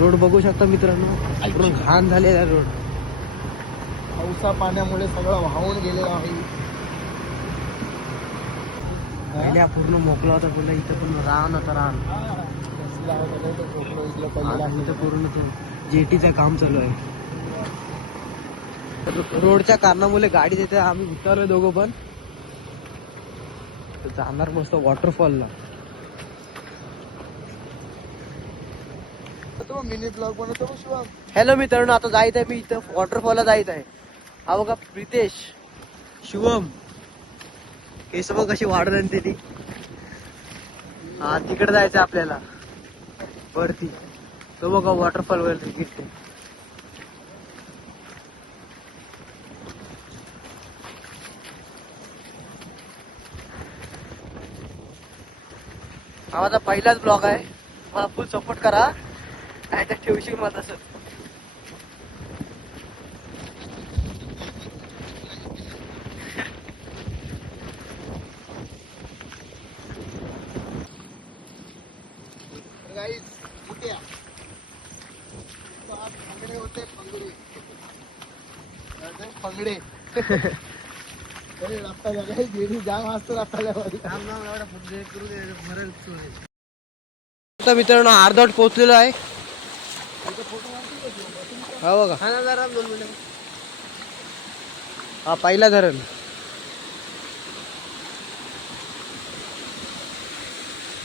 Road बघू शकता मित्रांनो, पूर्ण घाण झालेला रोड. पावसा पाण्यामुळे सगळं वाहून गेलेलं आहे. पहिल्या पूर्ण मोकळा होता, पुन्हा इथं पण रान आता रान. इथं पूर्ण जेटीचं काम चालू आहे. रोडच्या कारणामुळे गाडी देते. आम्ही उतरलो दोघं पण जाणार मस्त वॉटरफॉलला. मिनी ब्लॉग बनवतो शिवम. हॅलो मित्रांनो, आता जायचं आहे मी इथं वॉटरफॉलला जायचं आहे. हा बघा प्रितेश, शिवम, केस बघ कशी वाढून दिली. हा तिकडे जायचं आपल्याला वरती. तो बघा वॉटरफॉल वरती तिकडे. हा माझा पहिलाच ब्लॉग आहे. मला फुल सपोर्ट करा. काय तर ठेवशील मला तसं. फंगडे जाम असतो मित्रांनो अर्धवट पोहोचलेलो आहे. हा बघा, हा पहिला धरण.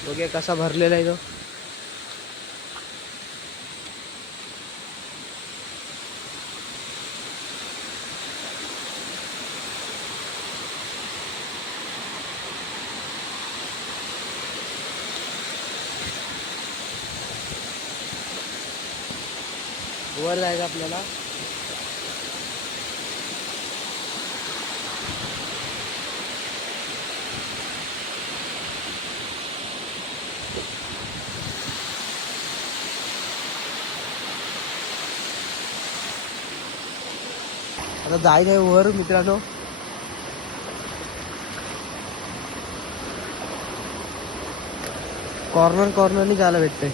बघूया कसा भरलेला आहे तो. वर जायचं आपल्याला. आता जायचं आहे वर मित्रांनो. कॉर्नरनी जायला भेटतंय.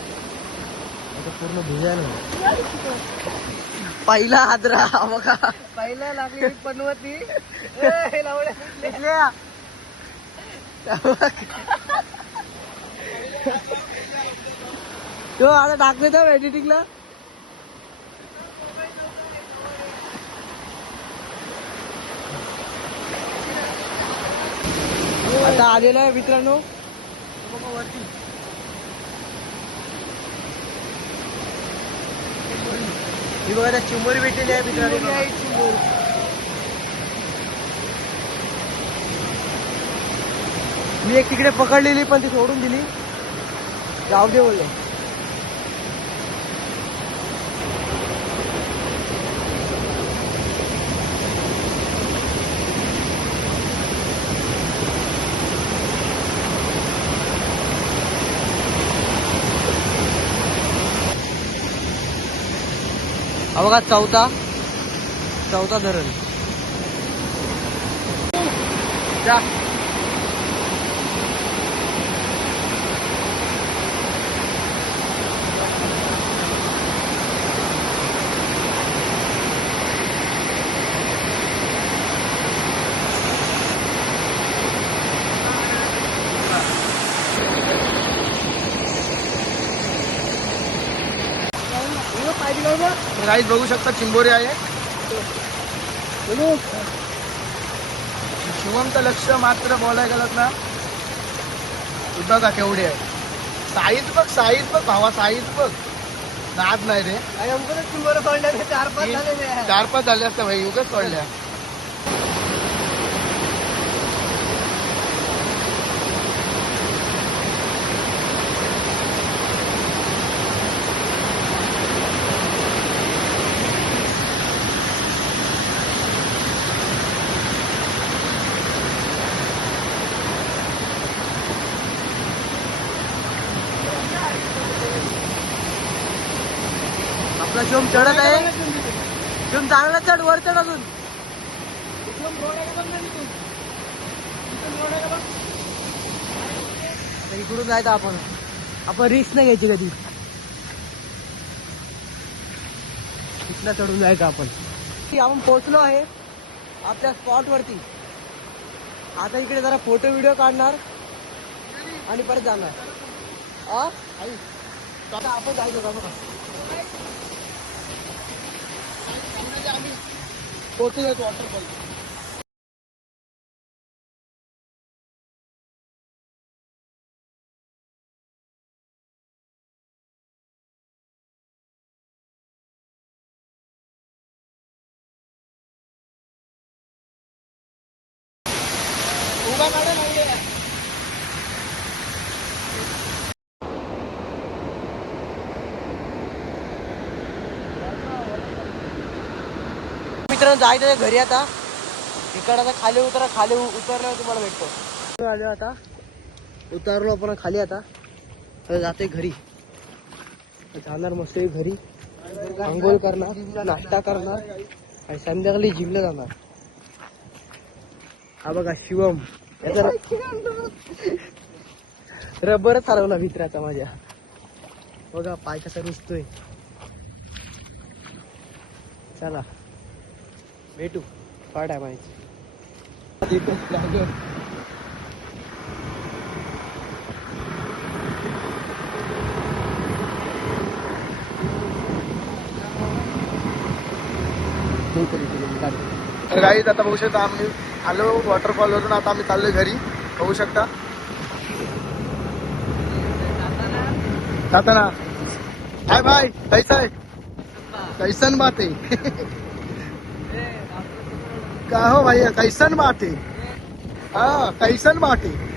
आता पूर्ण भिजायला पहिला आदरा बघा. पहिला लागली पनवती. तो आता टाकले तर एडिटिंगला. आता आलेला आहे मित्रांनो वरती. ही बघा त्या चिंबोरी भेटलेली आहे मित्रांनो. मी एक तिकडे पकडलेली पण ती सोडून दिली. जाऊ दे बोलले. हा बघा चौथा धरण. गाईज बघू शकता चिंबोरी आहे. शिवमचं लक्ष मात्र बोलायला गेलात ना, बघा केवढे आहे. साईज बघ भावा, साईज बघ. नाद नाही रे. चिंबोर सोडल्या 4-5 झाले असते भाई, उगाच सोडल्या. आपला शिवम चढत आहे. शिवम चांगला चढ, वर चढ अजून. आता इकडून जायचं आपण रिस्क नाही घ्यायची कधी. इथला चढून जायचं आपण पोहोचलो आहे आपल्या स्पॉट वरती. आता इकडे जरा फोटो व्हिडिओ काढणार आणि परत जाणार. आता आपण जायचं का बघा. पोहोचू जायचं वॉटरफॉल. उभा काढा नाही. मित्रांनो जायचं आहे घरी आता. इकडे आता खाली उतरल्यावर तुम्हाला भेटतो. आलो आता उतरलो आपण खाली. आता तर जातोय घरी. जाणार मस्त घरी. आंघोळ करणार, नाश्ता करणार आणि संध्याकाळी जिमला जाणार. हा बघा शिवम याचा रबरच हरवला मित्राचा माझ्या. बघा पाय कसा रुसतोय. चला भेटू थोड्या टायमाची. तर गाईज आता बघू शकता आम्ही आलो वॉटरफॉल वरून. आता आम्ही चाललोय घरी. बघू शकता जाताना. हाय भाई कैसा है, कैसन बात है. का हो भैया कैसन बात है. हाँ कैसन बात है.